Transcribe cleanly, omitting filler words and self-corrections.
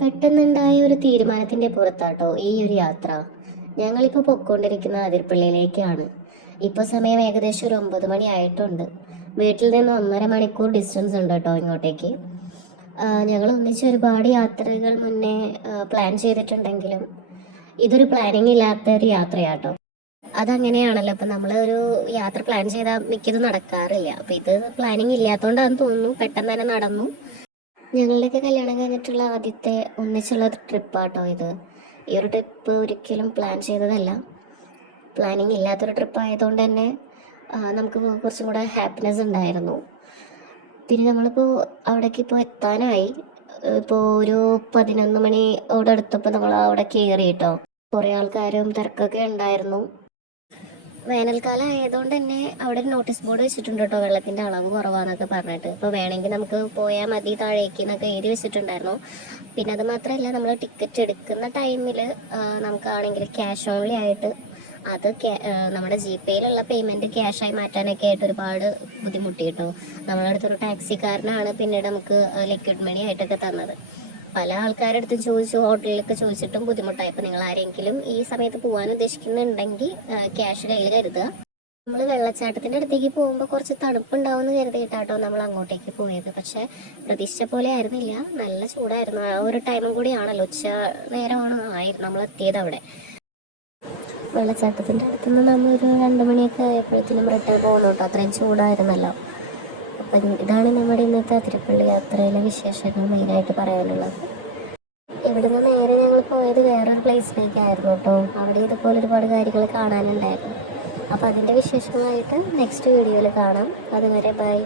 പെട്ടെന്നുണ്ടായ ഒരു തീരുമാനത്തിൻ്റെ പുറത്താട്ടോ ഈ ഒരു യാത്ര. ഞങ്ങളിപ്പോൾ പൊയ്ക്കൊണ്ടിരിക്കുന്ന അതിരപ്പള്ളിയിലേക്കാണ്. ഇപ്പോൾ സമയം ഏകദേശം ഒരു 9 മണി ആയിട്ടുണ്ട്. വീട്ടിൽ നിന്ന് 1.5 മണിക്കൂർ ഡിസ്റ്റൻസ് ഉണ്ട് കേട്ടോ ഇങ്ങോട്ടേക്ക്. ഞങ്ങൾ ഒന്നിച്ച് ഒരുപാട് യാത്രകൾ മുന്നേ പ്ലാൻ ചെയ്തിട്ടുണ്ടെങ്കിലും ഇതൊരു പ്ലാനിങ് ഇല്ലാത്തൊരു യാത്രയാട്ടോ. അതങ്ങനെയാണല്ലോ, ഇപ്പം നമ്മൾ ഒരു യാത്ര പ്ലാൻ ചെയ്താൽ മിക്കതും നടക്കാറില്ല. അപ്പം ഇത് പ്ലാനിങ് ഇല്ലാത്തതുകൊണ്ടാണെന്ന് തോന്നുന്നു, പെട്ടെന്ന് തന്നെ നടന്നു. ഞങ്ങളുടെയൊക്കെ കല്യാണം കഴിഞ്ഞിട്ടുള്ള ആദ്യത്തെ ഒന്നിച്ചുള്ള ട്രിപ്പാട്ടോ ഇത്. ഈ ഒരു ട്രിപ്പ് ഒരിക്കലും പ്ലാൻ ചെയ്തതല്ല. പ്ലാനിങ് ഇല്ലാത്തൊരു ട്രിപ്പ് ആയതുകൊണ്ട് തന്നെ നമുക്ക് കുറച്ചും കൂടെ ഹാപ്പിനെസ് ഉണ്ടായിരുന്നു. പിന്നെ നമ്മളിപ്പോൾ അവിടേക്ക് ഇപ്പോൾ എത്താനായി. ഇപ്പോൾ ഒരു 11 മണിയോടെ അടുത്തപ്പോൾ നമ്മൾ അവിടെ കയറി കേട്ടോ. കുറേ ആൾക്കാരും തിരക്കൊക്കെ ഉണ്ടായിരുന്നു. വേനൽക്കാലം ആയതുകൊണ്ട് തന്നെ അവിടെ ഒരു നോട്ടീസ് ബോർഡ് വെച്ചിട്ടുണ്ട് കേട്ടോ, വെള്ളത്തിൻ്റെ അളവ് കുറവാന്നൊക്കെ പറഞ്ഞിട്ട്. ഇപ്പോൾ വേണമെങ്കിൽ നമുക്ക് പോയാൽ മതി താഴേക്ക് എന്നൊക്കെ എഴുതി വെച്ചിട്ടുണ്ടായിരുന്നു. പിന്നെ അത് മാത്രമല്ല, നമ്മൾ ടിക്കറ്റ് എടുക്കുന്ന ടൈമിൽ നമുക്കാണെങ്കിൽ ക്യാഷ് ഓൺലി ആയിട്ട് അത് നമ്മുടെ ജിപേയിലുള്ള പേയ്മെൻറ്റ് ക്യാഷായി മാറ്റാനൊക്കെ ആയിട്ട് ഒരുപാട് ബുദ്ധിമുട്ടി കേട്ടോ. നമ്മളെ അടുത്തൊരു ടാക്സിക്കാരനാണ് പിന്നീട് നമുക്ക് ലിക്വിഡ് മണി ആയിട്ടൊക്കെ തന്നത്. പല ആൾക്കാരുടെ അടുത്തും ചോദിച്ചു, ഹോട്ടലിലൊക്കെ ചോദിച്ചിട്ടും ബുദ്ധിമുട്ടായി. അപ്പോൾ നിങ്ങൾ ആരെങ്കിലും ഈ സമയത്ത് പോകാൻ ഉദ്ദേശിക്കുന്നുണ്ടെങ്കിൽ ക്യാഷ് കയ്യിൽ കരുതുക. നമ്മൾ വെള്ളച്ചാട്ടത്തിൻ്റെ അടുത്തേക്ക് പോകുമ്പോൾ കുറച്ച് തണുപ്പുണ്ടാവുമെന്ന് കരുതിയിട്ടാട്ടോ നമ്മൾ അങ്ങോട്ടേക്ക് പോയത്. പക്ഷേ പ്രതീക്ഷിച്ച പോലെ ആയിരുന്നില്ല, നല്ല ചൂടായിരുന്നു. ആ ഒരു ടൈമും കൂടിയാണല്ലോ, ഉച്ച നേരമാണ് നമ്മൾ എത്തിയത് അവിടെ. വെള്ളച്ചാട്ടത്തിൻ്റെ അടുത്തുനിന്ന് നമ്മളൊരു 2 മണിയൊക്കെ ആയപ്പോഴത്തേനും റിട്ടേൺ പോകുന്നു കേട്ടോ, അത്രയും ചൂടായിരുന്നല്ലോ. അപ്പം ഇതാണ് നമ്മുടെ ഇന്നത്തെ അതിരപ്പള്ളി യാത്രയിലെ വിശേഷങ്ങൾ മെയിനായിട്ട് പറയാനുള്ളത്. ഇവിടുന്ന് നേരെ ഞങ്ങൾ പോയത് വേറൊരു പ്ലേസിലേക്കായിരുന്നു കേട്ടോ. അവിടെ ഇതുപോലെ ഒരുപാട് കാര്യങ്ങൾ കാണാനുണ്ടായിരുന്നു. അപ്പോൾ അതിൻ്റെ വിശേഷങ്ങളായിട്ട് നെക്സ്റ്റ് വീഡിയോയിൽ കാണാം. അതുവരെ ബൈ.